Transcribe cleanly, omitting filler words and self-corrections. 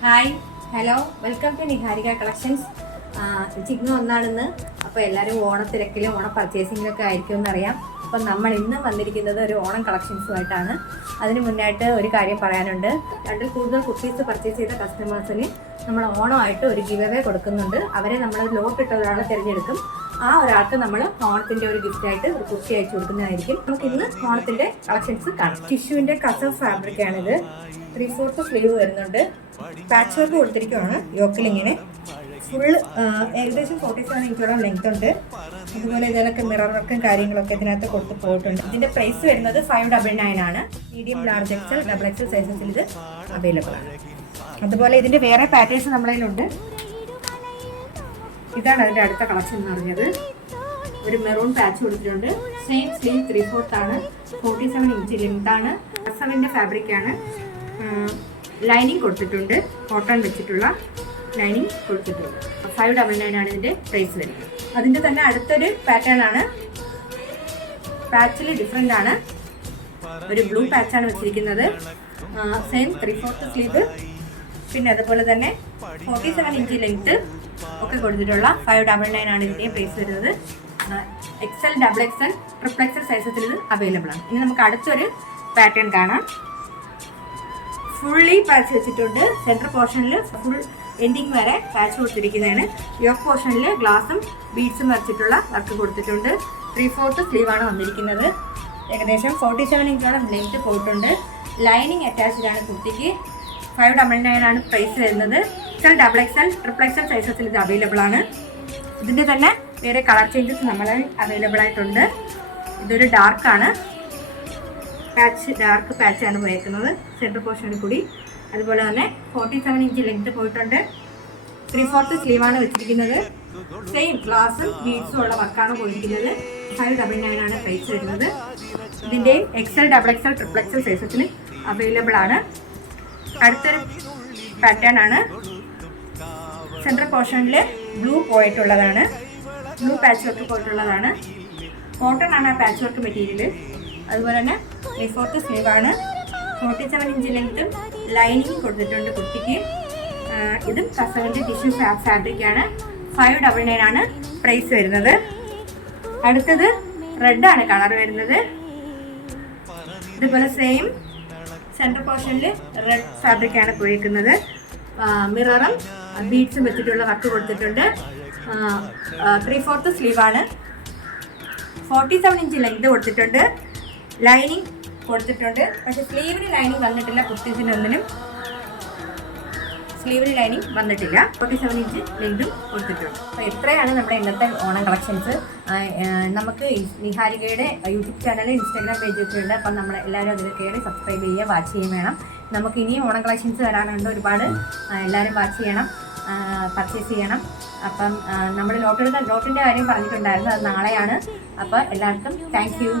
Hi hello welcome to Niharika collections. ചിങ്ങം ഒന്നാണെന്ന്. അപ്പോൾ എല്ലാവരും ഓണത്തിരക്കിലും ഓണ പർച്ചേസിങ്ങിലൊക്കെ ആയിരിക്കും എന്നറിയാം. അപ്പം നമ്മൾ ഇന്ന് വന്നിരിക്കുന്നത് ഒരു ഓണം കളക്ഷൻസുമായിട്ടാണ്. അതിന് മുന്നായിട്ട് ഒരു കാര്യം പറയാനുണ്ട്. രണ്ടിൽ കൂടുതൽ കുർത്തീസ് പർച്ചേസ് ചെയ്ത കസ്റ്റമേഴ്സിന് നമ്മൾ ഓണമായിട്ട് ഒരു ഗിവ് അവേ കൊടുക്കുന്നുണ്ട്. അവരെ നമ്മൾ ലോട്ട് ഇട്ട ഒരാളെ തിരഞ്ഞെടുക്കും. ആ ഒരാൾക്ക് നമ്മൾ ഓണത്തിൻ്റെ ഒരു ഗിഫ്റ്റായിട്ട് ഒരു കുർത്തി അയച്ചു കൊടുക്കുന്നതായിരിക്കും. നമുക്ക് ഇന്ന് ഓണത്തിൻ്റെ കളക്ഷൻസ് കാണാം. ടിഷ്യൂവിൻ്റെ കസവ് ഫാബ്രിക്കാണിത്. 3/4 സ്ലീവ് വരുന്നുണ്ട്. പാച്ച് വർക്ക് കൊടുത്തിരിക്കുകയാണ്. യോക്കിലിങ്ങനെ ഫുൾ ഏകദേശം 47 ഇഞ്ചോളം ലെങ്ത് ഉണ്ട്. അതുപോലെ ഇതിലൊക്കെ മിറർ വർക്കും കാര്യങ്ങളൊക്കെ ഇതിനകത്ത് കൊടുത്ത് പോയിട്ടുണ്ട്. ഇതിൻ്റെ പ്രൈസ് വരുന്നത് 599 ആണ്. Medium, large XL, double XL സൈസസിൽ ഇത് അവൈലബിൾ ആണ്. അതുപോലെ ഇതിൻ്റെ വേറെ പാറ്റേൺസ് നമ്മളതിലുണ്ട്. ഇതാണ് അതിൻ്റെ അടുത്ത കളക്ഷൻ എന്ന് പറഞ്ഞത്. ഒരു മെറൂൺ പാച്ച് കൊടുത്തിട്ടുണ്ട്. സെയിം സ്ലീവ് 3/4 ആണ്. 47 ഇഞ്ച് ലെങ്ത് ആണ്. കസവിൻ്റെ ഫാബ്രിക്കാണ്. ലൈനിങ് കൊടുത്തിട്ടുണ്ട്. കോട്ടൺ വെച്ചിട്ടുള്ള ലൈനിങ് കൊടുത്തിട്ടുണ്ട്. 599 ആണ് ഇതിൻ്റെ പ്രൈസ് വരുന്നത്. അതിൻ്റെ തന്നെ അടുത്തൊരു പാറ്റേൺ ആണ്. പാച്ചിൽ ഡിഫറെൻ്റ് ആണ്. ഒരു ബ്ലൂ പാച്ചാണ് വെച്ചിരിക്കുന്നത്. Same 3/4 sleeve. പിന്നെ അതുപോലെ തന്നെ 47 ഇഞ്ച് ലെങ്ത് ഒക്കെ കൊടുത്തിട്ടുള്ള 599 ആണ് ഇതിൻ്റെ പ്രൈസ് വരുന്നത്. XL, double XL, triple XL സൈസസിൽ ഇത് അവൈലബിൾ ആണ്. ഇനി നമുക്ക് അടുത്തൊരു പാറ്റേൺ കാണാം. ഫുള്ളി പാച്ച് വെച്ചിട്ടുണ്ട്. സെൻട്രൽ പോർഷനിൽ ഫുൾ എൻഡിങ് വരെ പാച്ച് കൊടുത്തിരിക്കുന്നതാണ്. യോക്ക് പോർഷനിൽ ഗ്ലാസും ബീഡ്സും വരച്ചിട്ടുള്ള വർക്ക് കൊടുത്തിട്ടുണ്ട്. 3/4 സ്ലീവാണ് വന്നിരിക്കുന്നത്. ഏകദേശം 47 ഇഞ്ചോളം ലെങ്ത് പോയിട്ടുണ്ട്. ലൈനിങ് അറ്റാച്ച്ഡ് ആണ് കുർത്തിക്ക്. 599 ആണ് പ്രൈസ് വരുന്നത്. XL, double XL, triple XL സൈസസിൽ ഇത് അവൈലബിൾ ആണ്. ഇതിൻ്റെ തന്നെ വേറെ കളർ ചേഞ്ചസ് നമ്മൾ അവൈലബിൾ ആയിട്ടുണ്ട്. ഇതൊരു ഡാർക്കാണ്. ഡാർക്ക് പാച്ചാണ് പോയേക്കുന്നത് സെൻട്രൽ പോർഷനിൽ കൂടി. അതുപോലെ തന്നെ 47 ഇഞ്ച് ലെങ്ത് പോയിട്ടുണ്ട്. 3/4 സ്ലീവാണ് വെച്ചിരിക്കുന്നത്. സെയിം ഗ്ലാസും ബീഡ്സും ഉള്ള വർക്കാണ് പോയിരിക്കുന്നത്. 599 ആണ് പ്രൈസ് വരുന്നത്. ഇതിൻ്റെയും XL, double XL, triple XL സൈസസിൽ അവൈലബിൾ ആണ്. അടുത്തൊരു പാറ്റേൺ ആണ്. സെൻട്രൽ പോർഷനിൽ ബ്ലൂ പോയിട്ടുള്ളതാണ്. ബ്ലൂ പാച്ച് വർക്ക് പോയിട്ടുള്ളതാണ്. കോട്ടൺ ആണ് ആ പാച്ച് വർക്ക് മെറ്റീരിയൽ. അതുപോലെ തന്നെ 3/4 സ്ലീവാണ്. 47 ഇഞ്ച് ലെങ്ത്തും ലൈനിങ് കൊടുത്തിട്ടുണ്ട് കുർത്തിക്ക്. ഇതും കസവിൻ്റെ ടിഷ്യൂ ഫാബ്രിക്കാണ്. 599 ആണ് പ്രൈസ് വരുന്നത്. അടുത്തത് റെഡാണ് കളർ വരുന്നത്. ഇതുപോലെ സെയിം സെൻട്രൽ പോർഷനിൽ റെഡ് ഫാബ്രിക്കാണ് പോയിരിക്കുന്നത്. മിററും ബീഡ്സും വെച്ചിട്ടുള്ള വർക്ക് കൊടുത്തിട്ടുണ്ട്. 3/4 സ്ലീവാണ്. 47 ഇഞ്ച് ലെങ്ത് കൊടുത്തിട്ടുണ്ട്. ലൈനിങ് കൊടുത്തിട്ടുണ്ട്. പക്ഷെ സ്ലീവിന് ലൈനിങ് വന്നിട്ടില്ല. കുർത്തീസിനൊന്നിനും സ്ലീവിന് ലൈനിങ് വന്നിട്ടില്ല. 47 ഇഞ്ച് ലെങ്തും കൊടുത്തിട്ടുണ്ട്. അപ്പോൾ ഇത്രയാണ് നമ്മുടെ ഇന്നത്തെ ഓണം കളക്ഷൻസ്. നമുക്ക് നിഹാരികയുടെ യൂട്യൂബ് ചാനൽ, ഇൻസ്റ്റാഗ്രാം പേജൊക്കെ ഉണ്ട്. അപ്പം നമ്മൾ എല്ലാവരും അതിൽ കയറി സബ്സ്ക്രൈബ് ചെയ്യുക, വാച്ച് ചെയ്യുകയും വേണം. നമുക്ക് ഇനിയും ഓണം കളക്ഷൻസ് വരാനുണ്ട് ഒരുപാട്. എല്ലാവരും വാച്ച് ചെയ്യണം, പർച്ചേസ് ചെയ്യണം. അപ്പം നമ്മൾ നോട്ടിൻ്റെ കാര്യം പറഞ്ഞിട്ടുണ്ടായിരുന്നു. അത് നാളെയാണ്. അപ്പോൾ എല്ലാവർക്കും താങ്ക് യു.